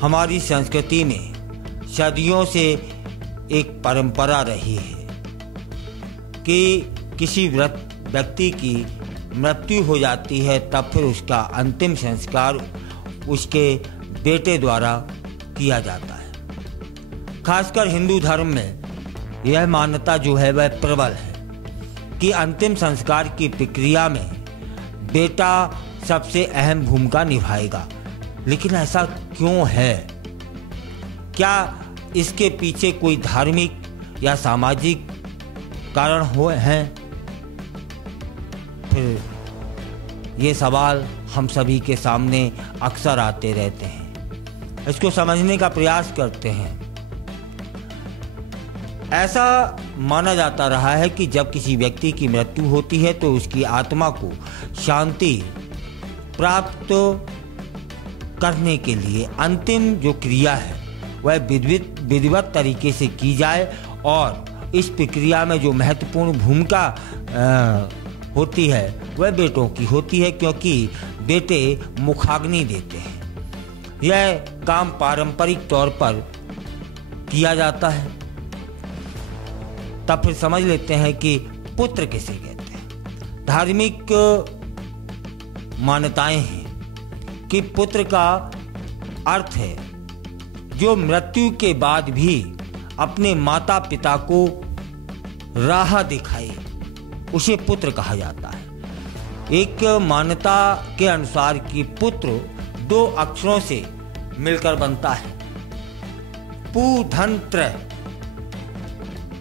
हमारी संस्कृति में सदियों से एक परंपरा रही है कि किसी व्यक्ति की मृत्यु हो जाती है तब फिर उसका अंतिम संस्कार उसके बेटे द्वारा किया जाता है। खासकर हिंदू धर्म में यह मान्यता जो है वह प्रबल है कि अंतिम संस्कार की प्रक्रिया में बेटा सबसे अहम भूमिका निभाएगा। लेकिन ऐसा क्यों है? क्या इसके पीछे कोई धार्मिक या सामाजिक कारण हैं? फिर ये सवाल हम सभी के सामने अक्सर आते रहते हैं। इसको समझने का प्रयास करते हैं। ऐसा माना जाता रहा है कि जब किसी व्यक्ति की मृत्यु होती है तो उसकी आत्मा को शांति प्राप्त करने के लिए अंतिम जो क्रिया है वह विधिवत तरीके से की जाए, और इस प्रक्रिया में जो महत्वपूर्ण भूमिका होती है वह बेटों की होती है, क्योंकि बेटे मुखाग्नि देते हैं। यह काम पारंपरिक तौर पर किया जाता है। तब फिर समझ लेते हैं कि पुत्र किसे कहते हैं। धार्मिक मान्यताएं हैं कि पुत्र का अर्थ है जो मृत्यु के बाद भी अपने माता पिता को राह दिखाए, उसे पुत्र कहा जाता है। एक मान्यता के अनुसार कि पुत्र 2 अक्षरों से मिलकर बनता है, पू धन त्रय।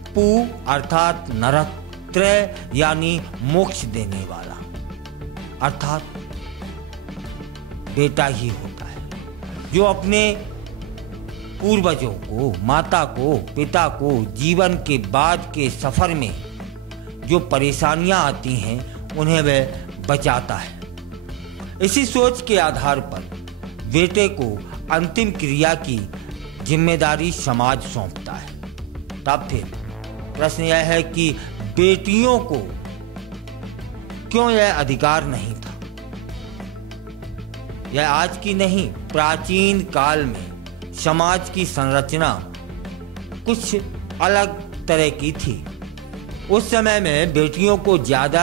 पू अर्थात नरक, त्रय यानी मोक्ष देने वाला, अर्थात बेटा ही होता है जो अपने पूर्वजों को, माता को, पिता को जीवन के बाद के सफर में जो परेशानियां आती हैं उन्हें वह बचाता है। इसी सोच के आधार पर बेटे को अंतिम क्रिया की जिम्मेदारी समाज सौंपता है। तब फिर प्रश्न यह है कि बेटियों को क्यों यह अधिकार नहीं था? यह आज की नहीं, प्राचीन काल में समाज की संरचना कुछ अलग तरह की थी। उस समय में बेटियों को ज़्यादा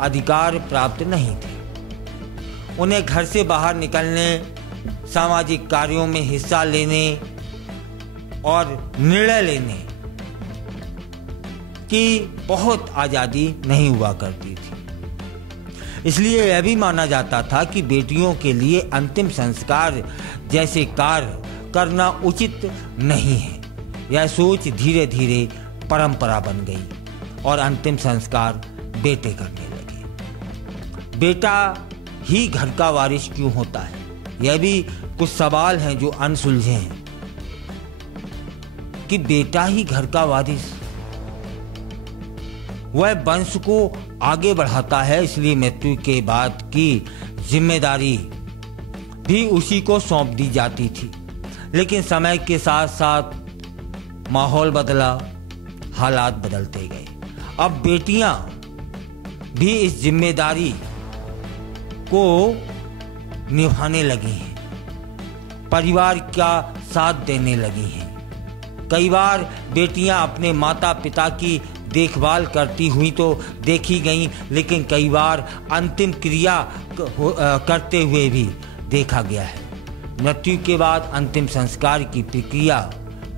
अधिकार प्राप्त नहीं थे। उन्हें घर से बाहर निकलने, सामाजिक कार्यों में हिस्सा लेने और निर्णय लेने की बहुत आज़ादी नहीं हुआ करती थी। इसलिए यह भी माना जाता था कि बेटियों के लिए अंतिम संस्कार जैसे कार्य करना उचित नहीं है। यह सोच धीरे धीरे परंपरा बन गई और अंतिम संस्कार बेटे करने लगे। बेटा ही घर का वारिस क्यों होता है? यह भी कुछ सवाल हैं जो अनसुलझे हैं कि बेटा ही घर का वारिस, वह वंश को आगे बढ़ाता है, इसलिए मृत्यु के बाद की जिम्मेदारी भी उसी को सौंप दी जाती थी। लेकिन समय के साथ साथ माहौल बदला, हालात बदलते गए। अब बेटियां भी इस जिम्मेदारी को निभाने लगी हैं, परिवार का साथ देने लगी हैं। कई बार बेटियां अपने माता पिता की देखभाल करती हुई तो देखी गईं, लेकिन कई बार अंतिम क्रिया करते हुए भी देखा गया है। मृत्यु के बाद अंतिम संस्कार की प्रक्रिया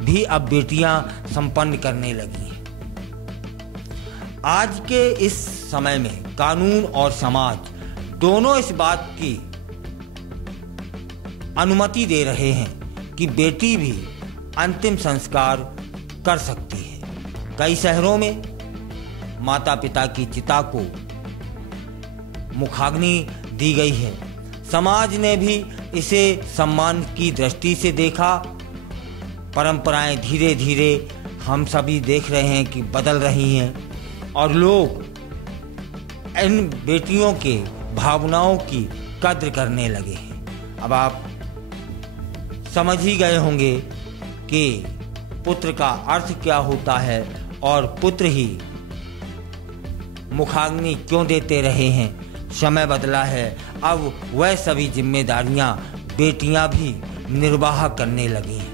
भी अब बेटियां संपन्न करने लगी हैं। आज के इस समय में कानून और समाज दोनों इस बात की अनुमति दे रहे हैं कि बेटी भी अंतिम संस्कार कर सकती है। कई शहरों में माता पिता की चिता को मुखाग्नि दी गई है। समाज ने भी इसे सम्मान की दृष्टि से देखा। परंपराएं धीरे धीरे हम सभी देख रहे हैं कि बदल रही हैं और लोग इन बेटियों के भावनाओं की कद्र करने लगे हैं। अब आप समझ ही गए होंगे कि पुत्र का अर्थ क्या होता है और पुत्र ही मुखाग्नि क्यों देते रहे हैं। समय बदला है, अब वह सभी जिम्मेदारियां बेटियां भी निर्वाह करने लगी।